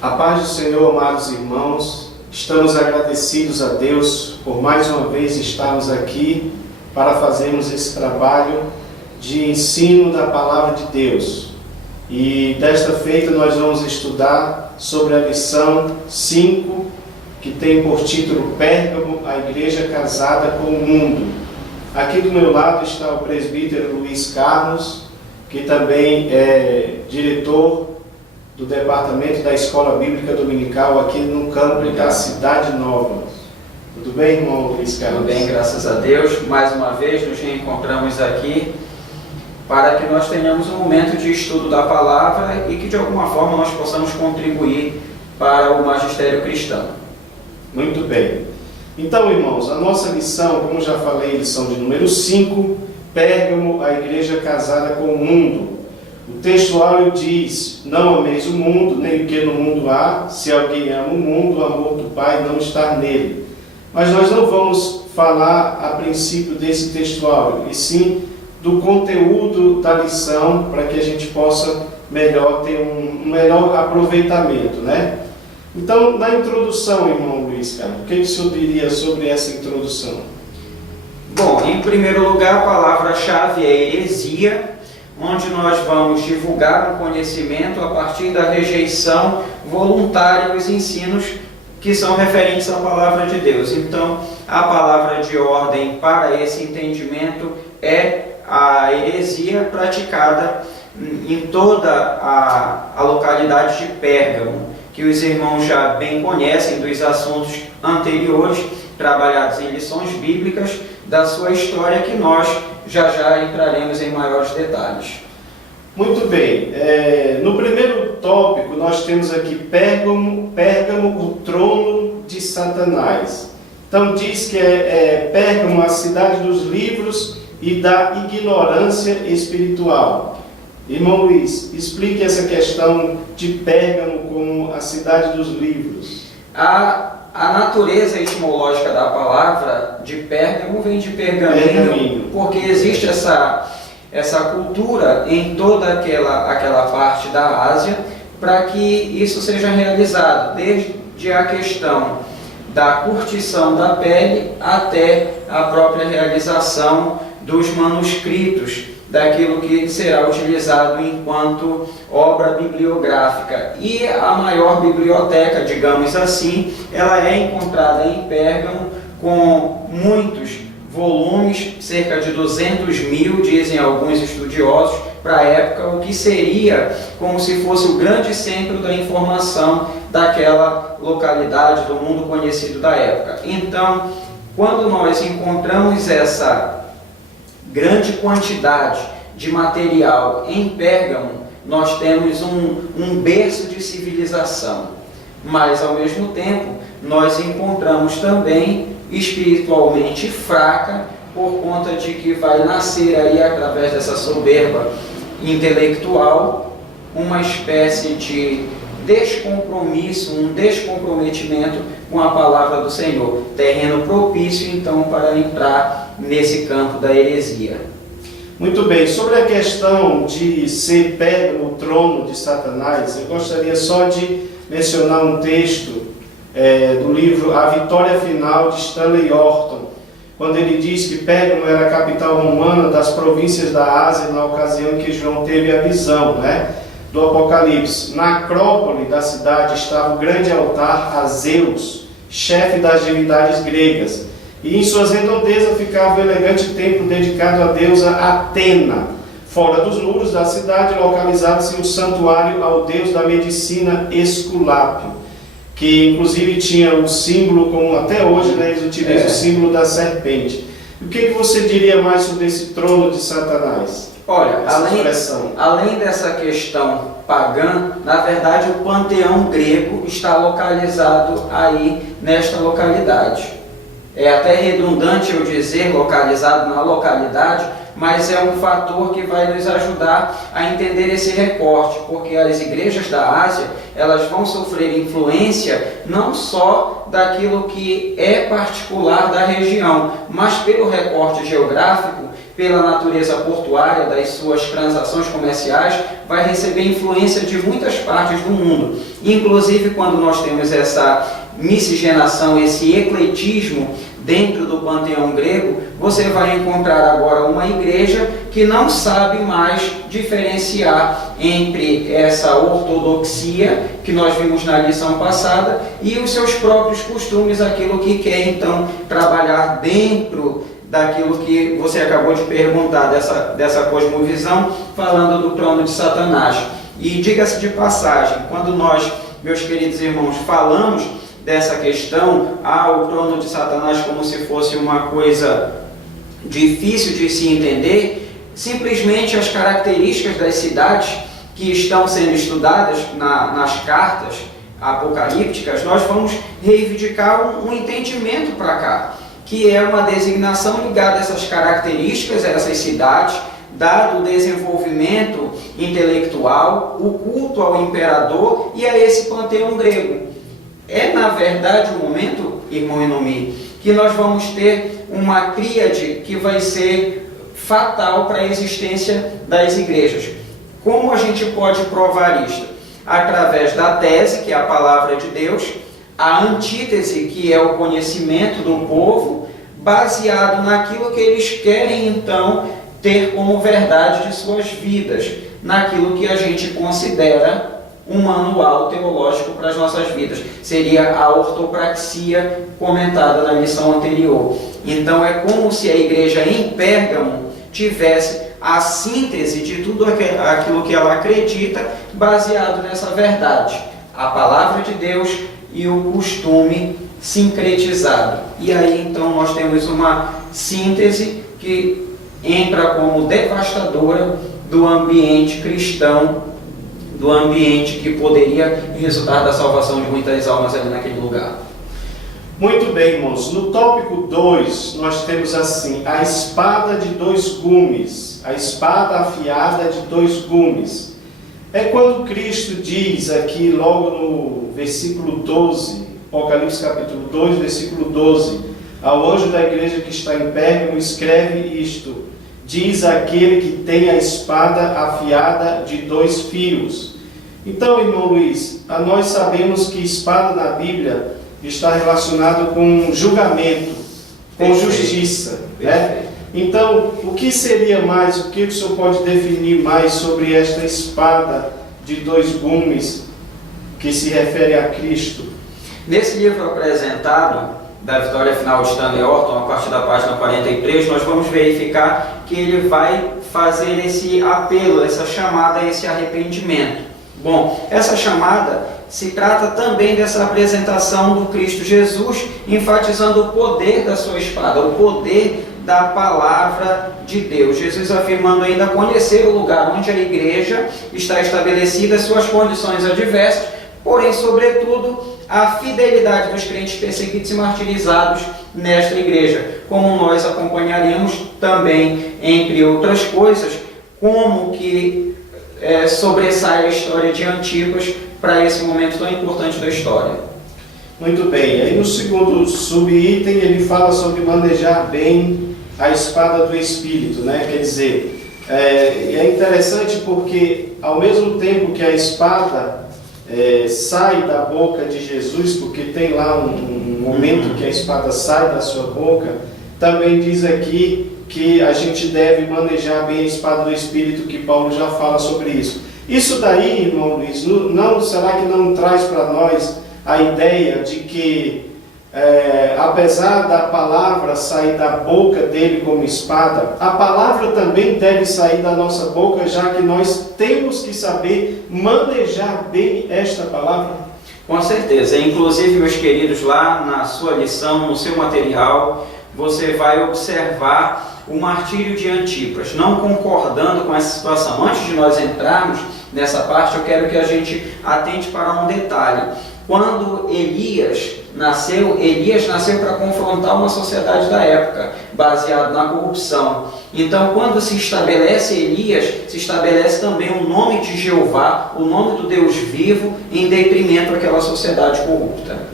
A paz do Senhor, amados irmãos, estamos agradecidos a Deus por mais uma vez estarmos aqui para fazermos esse trabalho de ensino da Palavra de Deus. E desta feita nós vamos estudar sobre a lição 5, que tem por título Pérgamo, a Igreja Casada com o Mundo. Aqui do meu lado está o presbítero Luiz Carlos, que também é diretor do Departamento da Escola Bíblica Dominical aqui no campus da Cidade Nova. Tudo bem, irmão Luiz Carlos? Tudo bem, graças a Deus. Mais uma vez nos reencontramos aqui para que nós tenhamos um momento de estudo da palavra e que de alguma forma nós possamos contribuir para o magistério cristão. Muito bem. Então, irmãos, a nossa lição, como já falei, lição de número 5, Pérgamo, a Igreja Casada com o Mundo. O texto áureo diz: não ameis o mundo, nem o que no mundo há. Se alguém ama o mundo, o amor do Pai não está nele. Mas nós não vamos falar a princípio desse texto áureo, e sim do conteúdo da lição, para que a gente possa ter um melhor aproveitamento, né? Então, na introdução, irmão Luiz Carlos, o que o senhor diria sobre essa introdução? Bom, em primeiro lugar, a palavra-chave é heresia, onde nós vamos divulgar um conhecimento a partir da rejeição voluntária dos ensinos que são referentes à palavra de Deus. Então, a palavra de ordem para esse entendimento é a heresia praticada em toda a localidade de Pérgamo, que os irmãos já bem conhecem dos assuntos anteriores, trabalhados em lições bíblicas, da sua história, que nós já entraremos em maiores detalhes. Muito bem. No primeiro tópico, nós temos aqui Pérgamo, o trono de Satanás. Então diz que Pérgamo, a cidade dos livros e da ignorância espiritual. Irmão Luiz, explique essa questão de Pérgamo como a cidade dos livros. A natureza etimológica da palavra de Pérgamo vem de pergaminho, porque existe essa cultura em toda aquela parte da Ásia para que isso seja realizado, desde a questão da curtição da pele até a própria realização dos manuscritos, daquilo que será utilizado enquanto obra bibliográfica. E a maior biblioteca, digamos assim, ela é encontrada em Pérgamo com muitos volumes, cerca de 200.000, dizem alguns estudiosos, para a época, o que seria como se fosse o grande centro da informação daquela localidade, do mundo conhecido da época. Então, quando nós encontramos essa grande quantidade de material em Pérgamo, nós temos um berço de civilização, mas ao mesmo tempo nós encontramos também espiritualmente fraca, por conta de que vai nascer aí, através dessa soberba intelectual, uma espécie de descompromisso, um descomprometimento com a palavra do Senhor, terreno propício então para entrar nesse campo da heresia. Muito bem, sobre a questão de ser Pérgamo, o trono de Satanás, eu gostaria só de mencionar um texto do livro A Vitória Final, de Stanley Orton, quando ele diz que Pérgamo era a capital romana das províncias da Ásia na ocasião em que João teve a visão, do Apocalipse. Na acrópole da cidade estava o grande altar a Zeus, chefe das divindades gregas, e em suas redondezas ficava o elegante templo dedicado à deusa Atena. Fora dos muros da cidade localizava-se o santuário ao deus da medicina Esculápio, que inclusive tinha um símbolo, como até hoje eles utilizam o símbolo da serpente. O que você diria mais sobre esse trono de Satanás? Olha, além dessa questão pagã, na verdade o panteão grego está localizado aí nesta localidade. é até redundante eu dizer localizado na localidade, mas é um fator que vai nos ajudar a entender esse recorte, porque as igrejas da Ásia, elas vão sofrer influência não só daquilo que é particular da região, mas pelo recorte geográfico, pela natureza portuária das suas transações comerciais, vai receber influência de muitas partes do mundo. Inclusive, quando nós temos essa miscigenação, esse ecletismo dentro do panteão grego, você vai encontrar agora uma igreja que não sabe mais diferenciar entre essa ortodoxia que nós vimos na lição passada e os seus próprios costumes, aquilo que quer então trabalhar dentro daquilo que você acabou de perguntar, dessa cosmovisão, falando do trono de Satanás. E diga-se de passagem, quando nós, meus queridos irmãos, falamos dessa questão, o trono de Satanás como se fosse uma coisa difícil de se entender, simplesmente as características das cidades que estão sendo estudadas nas cartas apocalípticas, nós vamos reivindicar um entendimento para cá, que é uma designação ligada a essas características, a essas cidades, dado o desenvolvimento intelectual, o culto ao imperador e a esse panteão grego. É, na verdade, o momento, irmão Inomi, que nós vamos ter uma tríade que vai ser fatal para a existência das igrejas. Como a gente pode provar isto? Através da tese, que é a palavra de Deus, a antítese, que é o conhecimento do povo, baseado naquilo que eles querem, então, ter como verdade de suas vidas, naquilo que a gente considera um manual teológico para as nossas vidas. Seria a ortopraxia comentada na lição anterior. Então é como se a igreja em Pérgamo tivesse a síntese de tudo aquilo que ela acredita, baseado nessa verdade, a palavra de Deus e o costume sincretizado. E aí então nós temos uma síntese que entra como devastadora do ambiente cristão, do ambiente que poderia resultar da salvação de muitas almas ali naquele lugar. Muito bem, irmãos. No tópico 2, nós temos assim, a espada de dois gumes, a espada afiada de dois gumes. É quando Cristo diz aqui, logo no versículo 12, Apocalipse capítulo 2, versículo 12, ao anjo da igreja que está em Pérgamo, escreve isto: diz aquele que tem a espada afiada de dois fios. Então, irmão Luiz, nós sabemos que espada na Bíblia está relacionado com julgamento, com justiça, né? Então, o que seria mais, o que o senhor pode definir mais sobre esta espada de dois gumes que se refere a Cristo? Nesse livro apresentado, da Vitória Final de Stanley Orton, a partir da página 43, nós vamos verificar que ele vai fazer esse apelo, essa chamada, esse arrependimento. Bom, essa chamada se trata também dessa apresentação do Cristo Jesus, enfatizando o poder da sua espada, o poder da palavra de Deus. Jesus afirmando ainda conhecer o lugar onde a igreja está estabelecida, suas condições adversas, porém, sobretudo, a fidelidade dos crentes perseguidos e martirizados nesta igreja, como nós acompanharemos também, entre outras coisas, como que sobressai a história de Antipas para esse momento tão importante da história. Muito bem, aí no segundo subitem ele fala sobre manejar bem a espada do Espírito, né? Quer dizer, é interessante porque ao mesmo tempo que a espada sai da boca de Jesus, porque tem lá um momento que a espada sai da sua boca, também diz aqui que a gente deve manejar bem a espada do Espírito, que Paulo já fala sobre isso. Isso daí, irmão Luiz, será que não traz para nós a ideia de que, apesar da palavra sair da boca dele como espada, a palavra também deve sair da nossa boca, já que nós temos que saber manejar bem esta palavra? Com certeza. Inclusive, meus queridos, lá na sua lição, no seu material, você vai observar o martírio de Antipas, não concordando com essa situação. Antes de nós entrarmos nessa parte, eu quero que a gente atente para um detalhe. Quando Elias, Elias nasceu para confrontar uma sociedade da época, baseada na corrupção. Então, quando se estabelece Elias, se estabelece também o nome de Jeová, o nome do Deus vivo, em detrimento àquela sociedade corrupta.